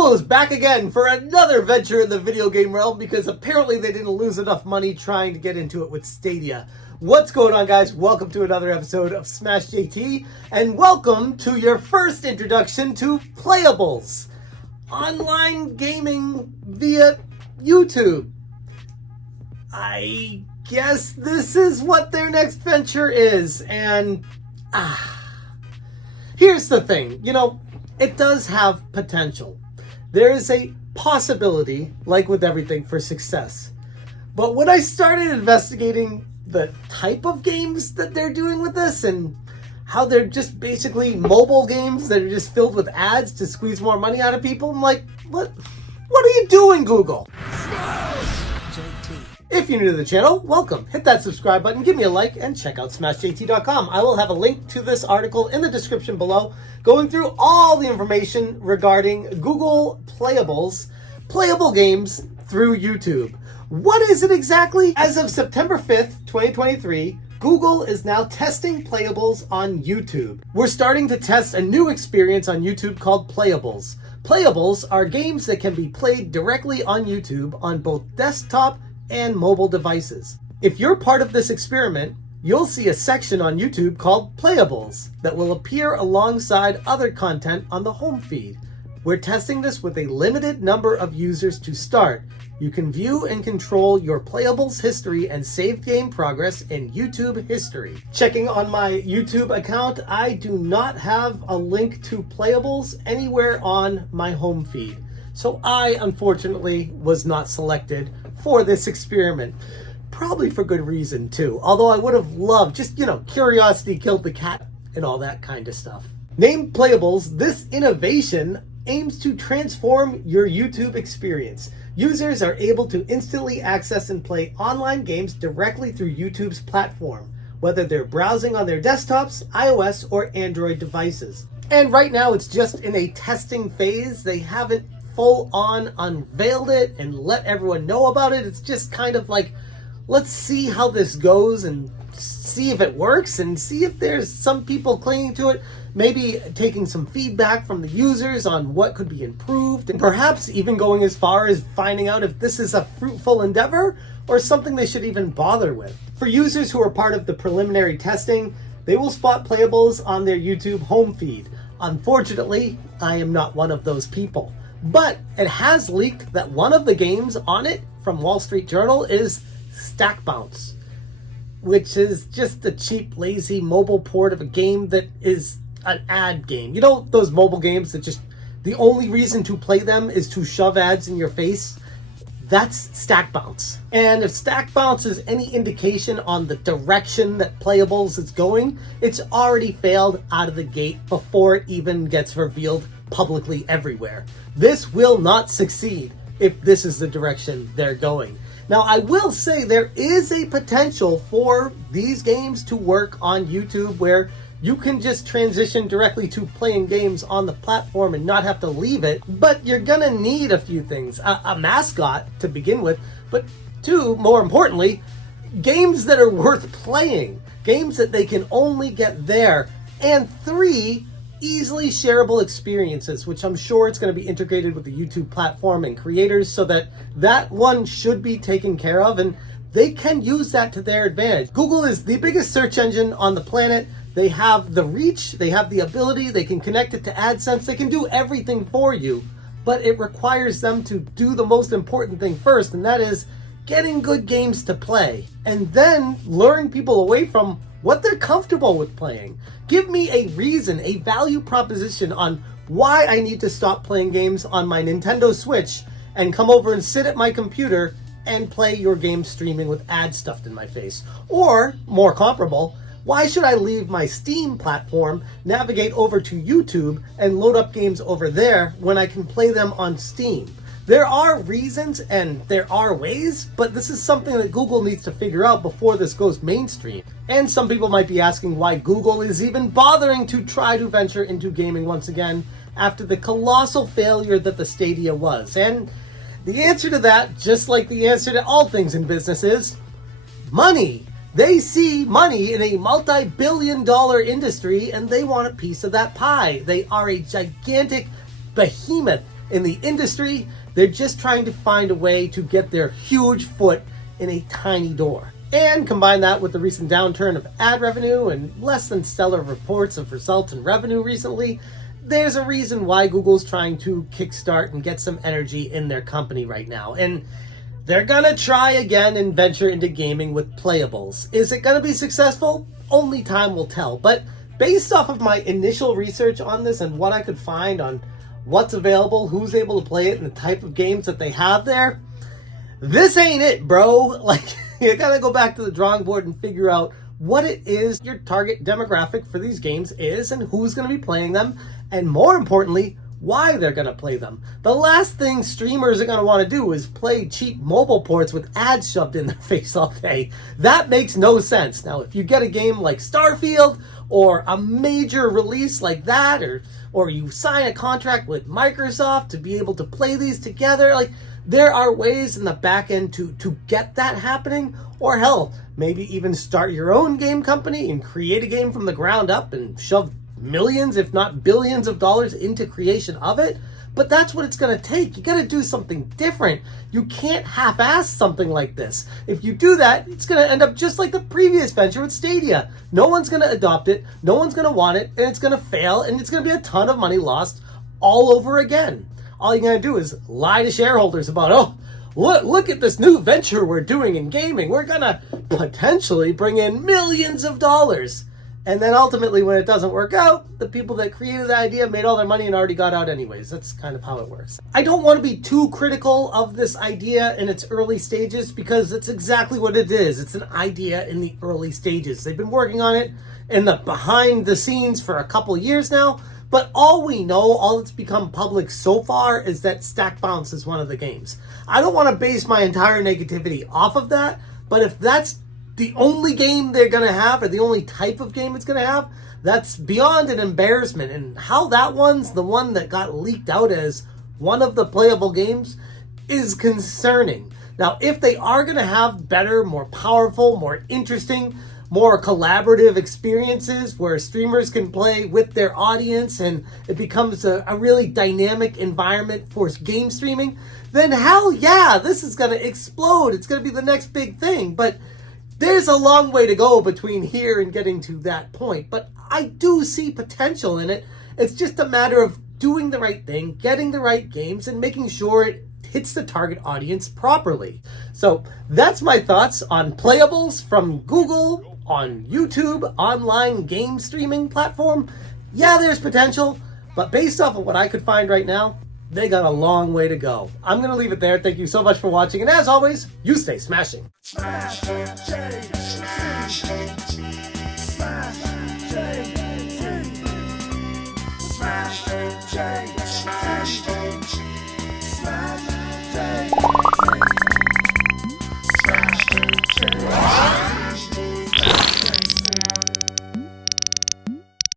Google is back again for another venture in the video game realm because apparently they didn't lose enough money trying to get into it with Stadia. What's going on, guys? Welcome to another episode of Smash JT, and welcome to your first introduction to Playables, online gaming via YouTube. I guess this is what their next venture is, and here's the thing, it does have potential. There is a possibility, like with everything, for success. But when I started investigating the type of games that they're doing with this and how they're just basically mobile games that are just filled with ads to squeeze more money out of people, I'm like, what are you doing, Google? If you're new to the channel, welcome. Hit that subscribe button, give me a like, and check out SmashJT.com. I will have a link to this article in the description below, going through all the information regarding Google Playables, playable games through YouTube. What is it exactly? As of September 5th, 2023, Google is now testing Playables on YouTube. We're starting to test a new experience on YouTube called Playables. Playables are games that can be played directly on YouTube on both desktop and mobile devices. If you're part of this experiment, you'll see a section on YouTube called Playables that will appear alongside other content on the home feed. We're testing this with a limited number of users to start. You can view and control your Playables history and save game progress in YouTube history. Checking on my YouTube account, I do not have a link to Playables anywhere on my home feed. So I, unfortunately, was not selected for this experiment. Probably for good reason, too. Although I would have loved, curiosity killed the cat and all that kind of stuff. Named Playables, this innovation aims to transform your YouTube experience. Users are able to instantly access and play online games directly through YouTube's platform, whether they're browsing on their desktops, iOS, or Android devices. And right now it's just in a testing phase. They haven't full-on unveiled it and let everyone know about it. It's just kind of like, let's see how this goes and see if it works and see if there's some people clinging to it, maybe taking some feedback from the users on what could be improved, and perhaps even going as far as finding out if this is a fruitful endeavor or something they should even bother with. For users who are part of the preliminary testing, they will spot Playables on their YouTube home feed. Unfortunately, I am not one of those people. But it has leaked that one of the games on it from Wall Street Journal is Stack Bounce, which is just a cheap, lazy mobile port of a game that is an ad game. You know those mobile games that just the only reason to play them is to shove ads in your face? That's Stack Bounce. And if Stack Bounce is any indication on the direction that Playables is going, it's already failed out of the gate before it even gets revealed publicly everywhere. This will not succeed if this is the direction they're going. Now, I will say there is a potential for these games to work on YouTube where you can just transition directly to playing games on the platform and not have to leave it, but you're gonna need a few things. A mascot to begin with, but two, more importantly, games that are worth playing, games that they can only get there, and three, easily shareable experiences, which I'm sure it's going to be integrated with the YouTube platform and creators so that that one should be taken care of and they can use that to their advantage. Google is the biggest search engine on the planet. They have the reach, they have the ability, they can connect it to AdSense, they can do everything for you, but it requires them to do the most important thing first, and that is getting good games to play, and then luring people away from what they're comfortable with playing. Give me a reason, a value proposition on why I need to stop playing games on my Nintendo Switch and come over and sit at my computer and play your game streaming with ads stuffed in my face. Or, more comparable, why should I leave my Steam platform, navigate over to YouTube, and load up games over there when I can play them on Steam? There are reasons and there are ways, but this is something that Google needs to figure out before this goes mainstream. And some people might be asking why Google is even bothering to try to venture into gaming once again after the colossal failure that the Stadia was. And the answer to that, just like the answer to all things in business, is money. They see money in a multi-billion-dollar industry and they want a piece of that pie. They are a gigantic behemoth in the industry. They're just trying to find a way to get their huge foot in a tiny door. And combine that with the recent downturn of ad revenue and less than stellar reports of results and revenue recently, there's a reason why Google's trying to kickstart and get some energy in their company right now. And they're gonna try again and venture into gaming with Playables. Is it gonna be successful? Only time will tell. But based off of my initial research on this and what I could find on what's available, who's able to play it, and the type of games that they have there, this ain't it, bro. Like, you gotta go back to the drawing board and figure out what it is your target demographic for these games is and who's gonna be playing them, and more importantly, why they're gonna play them. The last thing streamers are gonna wanna do is play cheap mobile ports with ads shoved in their face all day. That makes no sense. Now, if you get a game like Starfield or a major release like that, or you sign a contract with Microsoft to be able to play these together, like, there are ways in the back end to get that happening, or hell, maybe even start your own game company and create a game from the ground up and shove millions, if not billions of dollars into creation of it. But that's what it's going to take. You got to do something different. You can't half-ass something like this. If you do that, it's going to end up just like the previous venture with Stadia. No one's going to adopt it, no one's going to want it, and it's going to fail, and it's going to be a ton of money lost all over again. All you're going to do is lie to shareholders about, oh, look at this new venture we're doing in gaming. We're going to potentially bring in millions of dollars. And then ultimately, when it doesn't work out, the people that created the idea made all their money and already got out anyways. That's kind of how it works. I don't want to be too critical of this idea in its early stages, because it's exactly what it is. It's an idea in the early stages. They've been working on it in the behind the scenes for a couple of years now. But all we know, all that's become public so far, is that Stack Bounce is one of the games. I don't want to base my entire negativity off of that, but if that's the only game they're going to have, or the only type of game it's going to have, that's beyond an embarrassment. And how that one's the one that got leaked out as one of the playable games is concerning. Now, if they are going to have better, more powerful, more interesting, more collaborative experiences where streamers can play with their audience and it becomes a really dynamic environment for game streaming, then hell yeah, this is going to explode. It's going to be the next big thing. But there's a long way to go between here and getting to that point. But I do see potential in it. It's just a matter of doing the right thing, getting the right games, and making sure it hits the target audience properly. So that's my thoughts on Playables from Google on YouTube, online game streaming platform. Yeah, there's potential, but based off of what I could find right now, they got a long way to go. I'm going to leave it there. Thank you so much for watching, and as always, you stay smashing.